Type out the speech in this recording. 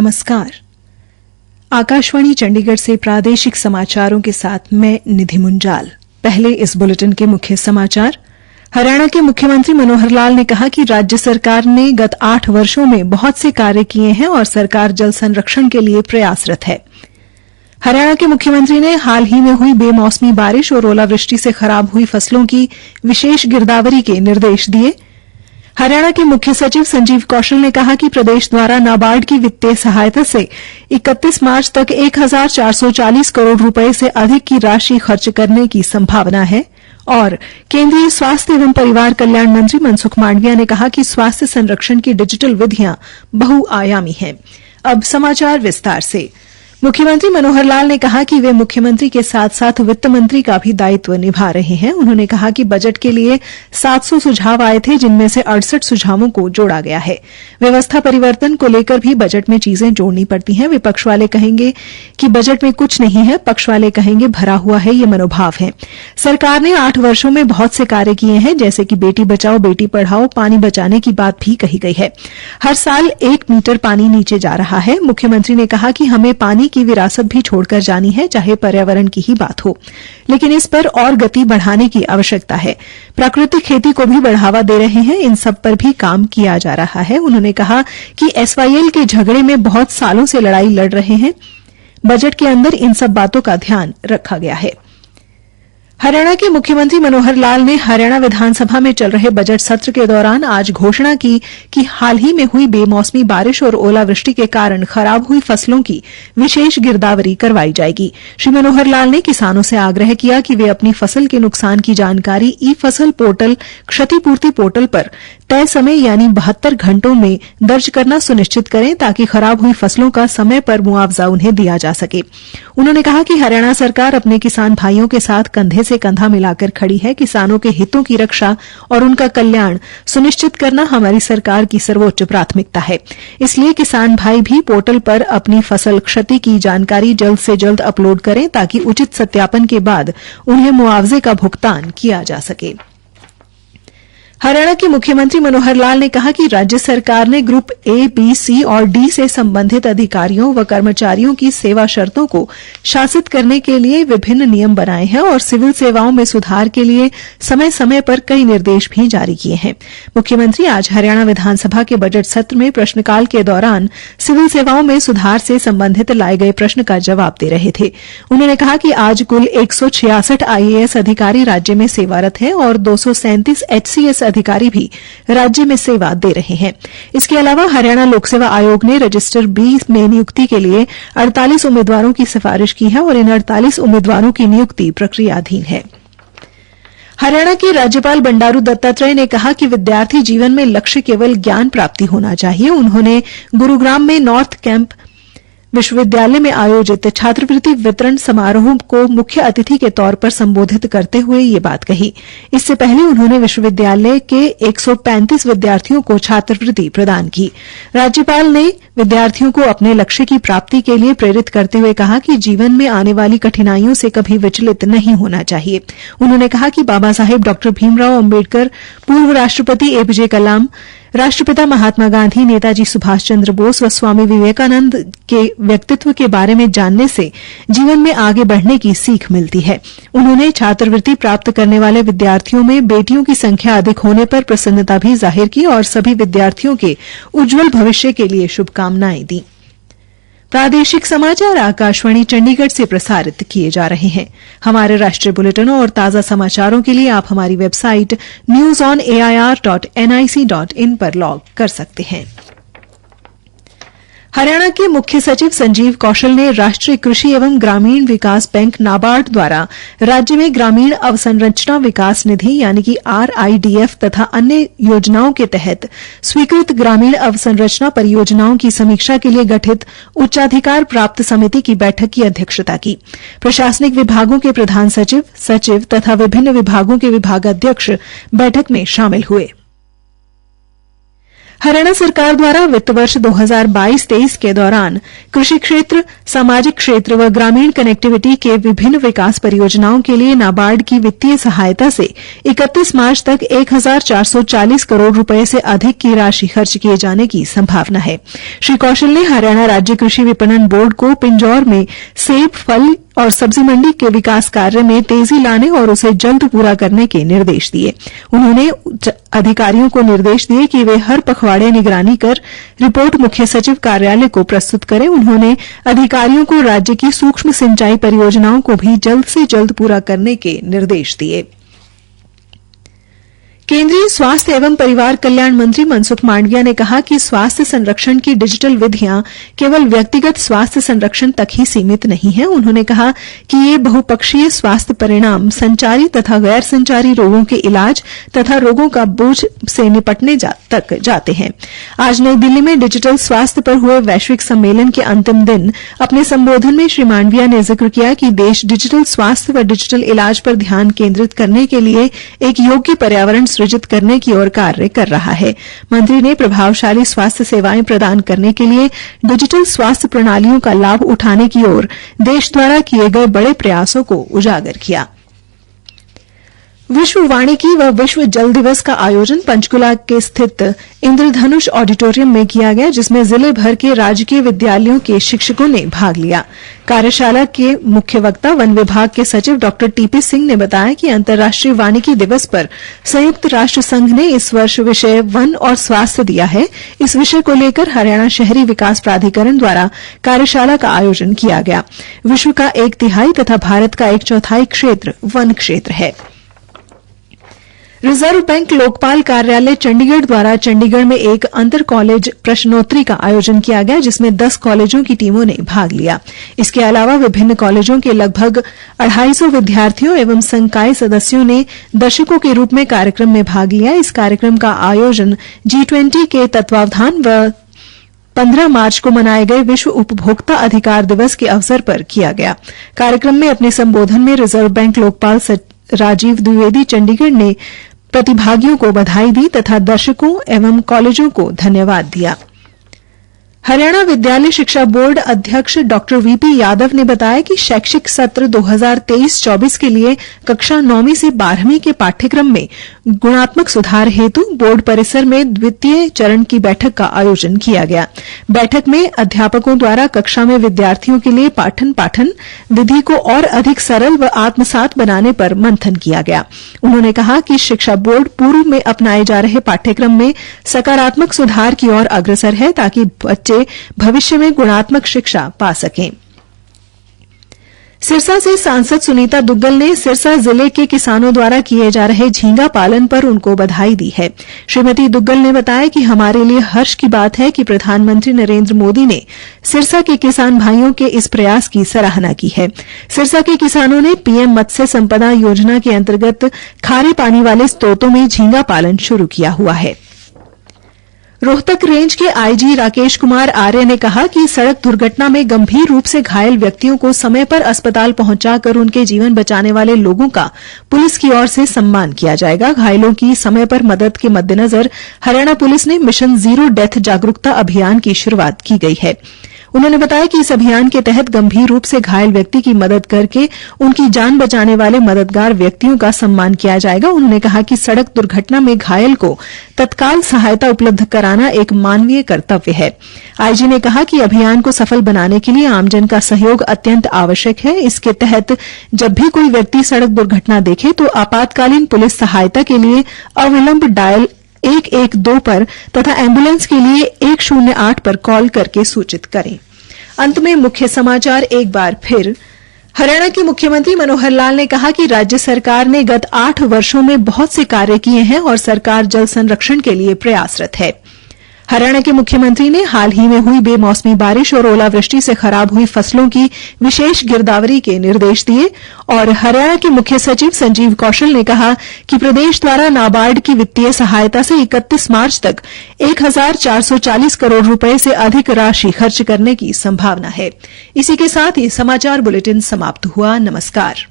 नमस्कार। आकाशवाणी चंडीगढ़ से प्रादेशिक समाचारों के साथ मैं निधि मुंजाल। पहले इस बुलेटिन के मुख्य समाचार। हरियाणा के मुख्यमंत्री मनोहर लाल ने कहा कि राज्य सरकार ने गत 8 वर्षों में बहुत से कार्य किए हैं और सरकार जल संरक्षण के लिए प्रयासरत है। हरियाणा के मुख्यमंत्री ने हाल ही में हुई बेमौसमी बारिश और ओलावृष्टि से खराब हुई फसलों की विशेष गिरदावरी के निर्देश दिए। हरियाणा के मुख्य सचिव संजीव कौशल ने कहा कि प्रदेश द्वारा नाबार्ड की वित्तीय सहायता से 31 मार्च तक 1440 करोड़ रुपए से अधिक की राशि खर्च करने की संभावना है। और केंद्रीय स्वास्थ्य एवं परिवार कल्याण मंत्री मनसुख मांडविया ने कहा कि स्वास्थ्य संरक्षण की डिजिटल विधियां बहुआयामी हैं। अब समाचार विस्तार से। मुख्यमंत्री मनोहर लाल ने कहा कि वे मुख्यमंत्री के साथ साथ वित्त मंत्री का भी दायित्व निभा रहे हैं। उन्होंने कहा कि बजट के लिए 700 सुझाव आए थे, जिनमें से 68 सुझावों को जोड़ा गया है। व्यवस्था परिवर्तन को लेकर भी बजट में चीजें जोड़नी पड़ती हैं। विपक्ष वाले कहेंगे कि बजट में कुछ नहीं है, पक्ष वाले कहेंगे भरा हुआ है, ये मनोभाव है। सरकार ने 8 वर्षों में बहुत से कार्य किए हैं, जैसे कि बेटी बचाओ बेटी पढ़ाओ, पानी बचाने की बात भी कही गई है। हर साल 1 मीटर पानी नीचे जा रहा है। मुख्यमंत्री ने कहा कि हमें पानी की विरासत भी छोड़कर जानी है, चाहे पर्यावरण की ही बात हो, लेकिन इस पर और गति बढ़ाने की आवश्यकता है। प्राकृतिक खेती को भी बढ़ावा दे रहे हैं, इन सब पर भी काम किया जा रहा है। उन्होंने कहा कि SYL के झगड़े में बहुत सालों से लड़ाई लड़ रहे हैं, बजट के अंदर इन सब बातों का ध्यान रखा गया है। हरियाणा के मुख्यमंत्री मनोहर लाल ने हरियाणा विधानसभा में चल रहे बजट सत्र के दौरान आज घोषणा की कि हाल ही में हुई बेमौसमी बारिश और ओलावृष्टि के कारण खराब हुई फसलों की विशेष गिरदावरी करवाई जाएगी। श्री मनोहर लाल ने किसानों से आग्रह किया कि वे अपनी फसल के नुकसान की जानकारी ई-फसल पोर्टल क्षतिपूर्ति पोर्टल पर तय समय यानी 72 घंटों में दर्ज करना सुनिश्चित करें, ताकि खराब हुई फसलों का समय पर मुआवजा उन्हें दिया जा सके। उन्होंने कहा कि हरियाणा सरकार अपने किसान भाइयों के साथ कंधे से कंधा मिलाकर खड़ी है। किसानों के हितों की रक्षा और उनका कल्याण सुनिश्चित करना हमारी सरकार की सर्वोच्च प्राथमिकता है। इसलिए किसान भाई भी पोर्टल पर अपनी फसल क्षति की जानकारी जल्द से जल्द अपलोड करें, ताकि उचित सत्यापन के बाद उन्हें मुआवजे का भुगतान किया जा सके। हरियाणा के मुख्यमंत्री मनोहर लाल ने कहा कि राज्य सरकार ने ग्रुप A, B, C और D से संबंधित अधिकारियों व कर्मचारियों की सेवा शर्तों को शासित करने के लिए विभिन्न नियम बनाए हैं और सिविल सेवाओं में सुधार के लिए समय समय पर कई निर्देश भी जारी किए हैं। मुख्यमंत्री आज हरियाणा विधानसभा के बजट सत्र में प्रश्नकाल के दौरान सिविल सेवाओं में सुधार से संबंधित लाए गए प्रश्न का जवाब दे रहे थे। उन्होंने कहा कि आज कुल 166 IAS अधिकारी राज्य में सेवारत हैं और 237 HCS अधिकारी भी राज्य में सेवा दे रहे हैं। इसके अलावा हरियाणा लोक सेवा आयोग ने रजिस्टर B में नियुक्ति के लिए 48 उम्मीदवारों की सिफारिश की है और इन 48 उम्मीदवारों की नियुक्ति प्रक्रियाधीन है। हरियाणा के राज्यपाल बंडारू दत्तात्रेय ने कहा कि विद्यार्थी जीवन में लक्ष्य केवल ज्ञान प्राप्ति होना चाहिए। उन्होंने गुरुग्राम में नॉर्थ कैंप विश्वविद्यालय में आयोजित छात्रवृत्ति वितरण समारोह को मुख्य अतिथि के तौर पर संबोधित करते हुए ये बात कही। इससे पहले उन्होंने विश्वविद्यालय के 135 विद्यार्थियों को छात्रवृत्ति प्रदान की। राज्यपाल ने विद्यार्थियों को अपने लक्ष्य की प्राप्ति के लिए प्रेरित करते हुए कहा कि जीवन में आने वाली कठिनाइयों से कभी विचलित नहीं होना चाहिए। उन्होंने कहा कि बाबा साहेब डॉ भीमराव अम्बेडकर, पूर्व राष्ट्रपति APJ कलाम, राष्ट्रपिता महात्मा गांधी, नेताजी सुभाष चंद्र बोस व स्वामी विवेकानंद के व्यक्तित्व के बारे में जानने से जीवन में आगे बढ़ने की सीख मिलती है। उन्होंने छात्रवृत्ति प्राप्त करने वाले विद्यार्थियों में बेटियों की संख्या अधिक होने पर प्रसन्नता भी जाहिर की और सभी विद्यार्थियों के उज्जवल भविष्य के लिए शुभकामनाएं दी। प्रादेशिक समाचार आकाशवाणी चंडीगढ़ से प्रसारित किए जा रहे हैं। हमारे राष्ट्रीय बुलेटिनों और ताजा समाचारों के लिए आप हमारी वेबसाइट newsonair.nic.in पर लॉग कर सकते हैं। हरियाणा के मुख्य सचिव संजीव कौशल ने राष्ट्रीय कृषि एवं ग्रामीण विकास बैंक नाबार्ड द्वारा राज्य में ग्रामीण अवसंरचना विकास निधि यानी कि RIDF तथा अन्य योजनाओं के तहत स्वीकृत ग्रामीण अवसंरचना परियोजनाओं की समीक्षा के लिए गठित उच्चाधिकार प्राप्त समिति की बैठक की अध्यक्षता की। प्रशासनिक विभागों के प्रधान सचिव, सचिव तथा विभिन्न विभागों के विभागाध्यक्ष बैठक में शामिल हुए। हरियाणा सरकार द्वारा वित्त वर्ष 2022-23 के दौरान कृषि क्षेत्र, सामाजिक क्षेत्र व ग्रामीण कनेक्टिविटी के विभिन्न विकास परियोजनाओं के लिए नाबार्ड की वित्तीय सहायता से 31 मार्च तक 1440 करोड़ रुपए से अधिक की राशि खर्च किए जाने की संभावना है। श्री कौशल ने हरियाणा राज्य कृषि विपणन बोर्ड को पिंजौर में सेब, फल और सब्जी मंडी के विकास कार्य में तेजी लाने और उसे जल्द पूरा करने के निर्देश दिए। उन्होंने अधिकारियों को निर्देश दिए कि वे हर पखवाड़े निगरानी कर रिपोर्ट मुख्य सचिव कार्यालय को प्रस्तुत करें। उन्होंने अधिकारियों को राज्य की सूक्ष्म सिंचाई परियोजनाओं को भी जल्द से जल्द पूरा करने के निर्देश दिए। केंद्रीय स्वास्थ्य एवं परिवार कल्याण मंत्री मनसुख मांडविया ने कहा कि स्वास्थ्य संरक्षण की डिजिटल विधियां केवल व्यक्तिगत स्वास्थ्य संरक्षण तक ही सीमित नहीं है। उन्होंने कहा कि ये बहुपक्षीय स्वास्थ्य परिणाम संचारी तथा गैर संचारी रोगों के इलाज तथा रोगों का बोझ से निपटने तक जाते हैं। आज नई दिल्ली में डिजिटल स्वास्थ्य पर हुए वैश्विक सम्मेलन के अंतिम दिन अपने संबोधन में श्री मांडविया ने जिक्र किया कि देश डिजिटल स्वास्थ्य व डिजिटल इलाज पर ध्यान केंद्रित करने के लिए एक योग्य पर्यावरण सृजित करने की ओर कार्य कर रहा है। मंत्री ने प्रभावशाली स्वास्थ्य सेवाएं प्रदान करने के लिए डिजिटल स्वास्थ्य प्रणालियों का लाभ उठाने की ओर देश द्वारा किए गए बड़े प्रयासों को उजागर किया। विश्व वानिकी व विश्व जल दिवस का आयोजन पंचकुला के स्थित इंद्रधनुष ऑडिटोरियम में किया गया, जिसमें जिले भर के राजकीय विद्यालयों के शिक्षकों ने भाग लिया। कार्यशाला के मुख्य वक्ता वन विभाग के सचिव डॉक्टर टीपी सिंह ने बताया कि अंतर्राष्ट्रीय वानिकी दिवस पर संयुक्त राष्ट्र संघ ने इस वर्ष विषय वन और स्वास्थ्य दिया है। इस विषय को लेकर हरियाणा शहरी विकास प्राधिकरण द्वारा कार्यशाला का आयोजन किया गया। विश्व का 1/3 तथा भारत का 1/4 क्षेत्र वन क्षेत्र है। रिजर्व बैंक लोकपाल कार्यालय चंडीगढ़ द्वारा चंडीगढ़ में एक अंतर कॉलेज प्रश्नोत्तरी का आयोजन किया गया, जिसमें 10 कॉलेजों की टीमों ने भाग लिया। इसके अलावा विभिन्न कॉलेजों के लगभग 250 विद्यार्थियों एवं संकाय सदस्यों ने दर्शकों के रूप में कार्यक्रम में भाग लिया। इस कार्यक्रम का आयोजन G20 के तत्वावधान व 15 मार्च को मनाए गए विश्व उपभोक्ता अधिकार दिवस के अवसर पर किया गया। कार्यक्रम में अपने संबोधन में रिजर्व बैंक लोकपाल राजीव द्विवेदी चंडीगढ़ ने प्रतिभागियों को बधाई दी तथा दर्शकों एवं कॉलेजों को धन्यवाद दिया। हरियाणा विद्यालय शिक्षा बोर्ड अध्यक्ष डॉक्टर वीपी यादव ने बताया कि शैक्षिक सत्र 2023-24 के लिए कक्षा 9वीं से 12वीं के पाठ्यक्रम में गुणात्मक सुधार हेतु बोर्ड परिसर में द्वितीय चरण की बैठक का आयोजन किया गया। बैठक में अध्यापकों द्वारा कक्षा में विद्यार्थियों के लिए पाठन पाठन विधि को और अधिक सरल व आत्मसात बनाने पर मंथन किया गया। उन्होंने कहा कि शिक्षा बोर्ड पूर्व में अपनाए जा रहे पाठ्यक्रम में सकारात्मक सुधार की ओर अग्रसर है, ताकि बच्चे भविष्य में गुणात्मक शिक्षा पा सकें। सिरसा से सांसद सुनीता दुग्गल ने सिरसा जिले के किसानों द्वारा किए जा रहे झींगा पालन पर उनको बधाई दी है। श्रीमती दुग्गल ने बताया कि हमारे लिए हर्ष की बात है कि प्रधानमंत्री नरेंद्र मोदी ने सिरसा के किसान भाइयों के इस प्रयास की सराहना की है। सिरसा के किसानों ने पीएम मत्स्य संपदा योजना के अंतर्गत खारे पानी वाले स्रोतों में झींगा पालन शुरू किया हुआ है। रोहतक रेंज के आईजी राकेश कुमार आर्य ने कहा कि सड़क दुर्घटना में गंभीर रूप से घायल व्यक्तियों को समय पर अस्पताल पहुंचाकर उनके जीवन बचाने वाले लोगों का पुलिस की ओर से सम्मान किया जाएगा। घायलों की समय पर मदद के मद्देनजर हरियाणा पुलिस ने मिशन जीरो डेथ जागरूकता अभियान की शुरुआत की गई है। उन्होंने बताया कि इस अभियान के तहत गंभीर रूप से घायल व्यक्ति की मदद करके उनकी जान बचाने वाले मददगार व्यक्तियों का सम्मान किया जाएगा। उन्होंने कहा कि सड़क दुर्घटना में घायल को तत्काल सहायता उपलब्ध कराना एक मानवीय कर्तव्य है। आईजी ने कहा कि अभियान को सफल बनाने के लिए आमजन का सहयोग अत्यंत आवश्यक है। इसके तहत जब भी कोई व्यक्ति सड़क दुर्घटना देखे तो आपातकालीन पुलिस सहायता के लिए अविलंब डायल 112 पर तथा एम्बुलेंस के लिए 108 पर कॉल करके सूचित करें। अंत में मुख्य समाचार एक बार फिर। हरियाणा के मुख्यमंत्री मनोहर लाल ने कहा कि राज्य सरकार ने गत 8 वर्षों में बहुत से कार्य किए हैं और सरकार जल संरक्षण के लिए प्रयासरत है। हरियाणा के मुख्यमंत्री ने हाल ही में हुई बेमौसमी बारिश और ओलावृष्टि से खराब हुई फसलों की विशेष गिरदावरी के निर्देश दिए और हरियाणा के मुख्य सचिव संजीव कौशल ने कहा कि प्रदेश द्वारा नाबार्ड की वित्तीय सहायता से 31 मार्च तक 1440 करोड़ रुपए से अधिक राशि खर्च करने की संभावना है। इसी के साथ ये समाचार बुलेटिन समाप्त हुआ। नमस्कार।